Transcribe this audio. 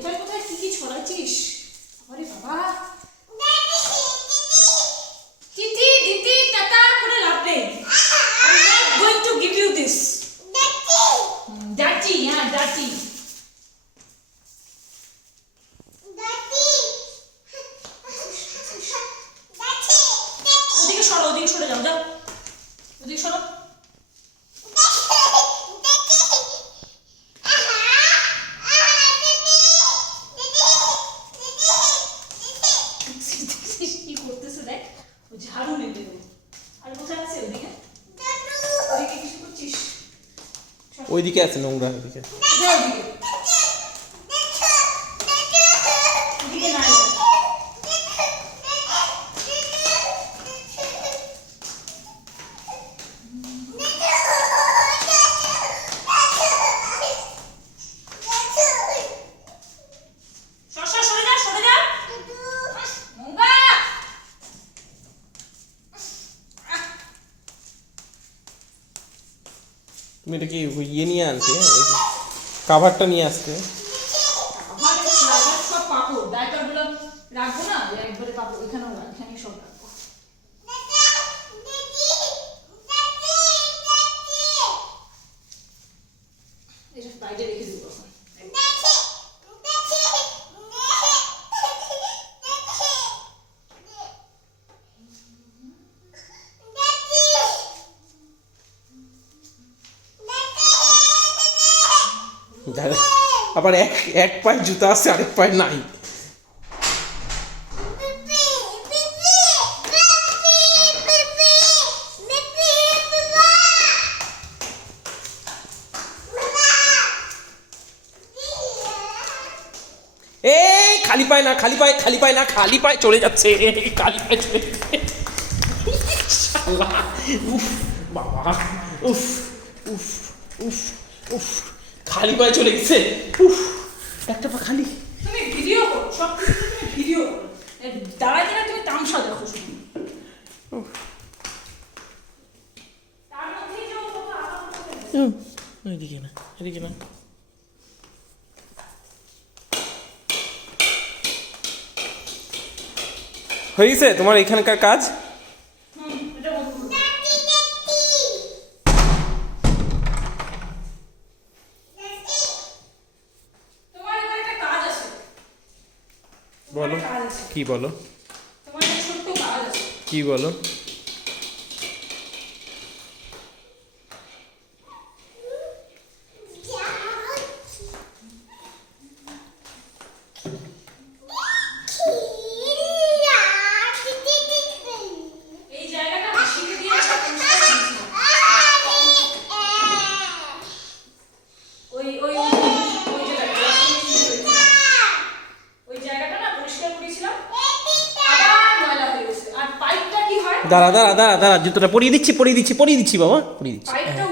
কোথায় কোথায় কি কি ছড়াচ্ছিস? আরে বাবা, তিতি দিতি টাটা করে লাভ নেই। I'm not going to give you this. Dirty, yeah, dirty. ওদিকে সরো, ওদিকে সরে যাও, যাও ওদিকে সরো। কি করতেছে দেখ, ও ঝাড়ু নেবে। আর কোথায় আছে? ওদিকে, ওদিকে কিছু করছিস? ওইদিকে আছে নোংরা, ওইদিকে। যা ওদিকে, ওদিকে নাই। সরে যা, সরে যা। নোংরা। তুমি এটা কি ইয়ে নিয়ে আনতে, ওই যে কাভারটা নিয়ে আসতে? সব পাপড় ডাইপার গুলো রাখবো না, একবারে পাপড় এখানেও রাখ, এখানেই সব রাখবো। এসব বাইরে রেখে দেবো এখন। আবার এক পায়ে জুতা আছে, আরেক পায়ে নাই। এই খালি পায় না, খালি পায়, খালি পায় না, খালি পায়ে চলে যাচ্ছে, খালি পায়ে চলে যাচ্ছে। উফ বাবা, উফ উফ উফ উফ, খালি পায়ে চলে গেছে। উফ, একটা পা খালি। তুমি ভিডিও করো, সব কিছু তুমি ভিডিও করো, দাঁড়ায় দাঁড়ায় তুমি তামসা দেখো শুধু। তার মধ্যেই যে ও বাবা আবার এদিকে না, এদিকে না। হয়ে গেছে তোমার এখানকার কাজ? এটা বন্ধ করো। তোমার এবার একটা কাজ আছে। বলো, কাজ আছে, কি বলো, তোমার একটা ছোট্ট কাজ আছে। কি বলো? এই জায়গাটা হাসিকে দিয়ে একটা পরিষ্কার করেছিলাম। ওই ওই ওই ওই জায়গাটা না পরিষ্কার করেছিলাম, আবার ময়লা হয়ে গেছে। আর পাইপটা কি হয়, দাঁড়া দাঁড়া দাঁড়া দাঁড়া, জুতোটা পরিয়ে দিচ্ছি, পরিয়ে দিচ্ছি, পরিয়ে দিচ্ছি বাবা, পরিয়ে দিচ্ছি। পাইপটা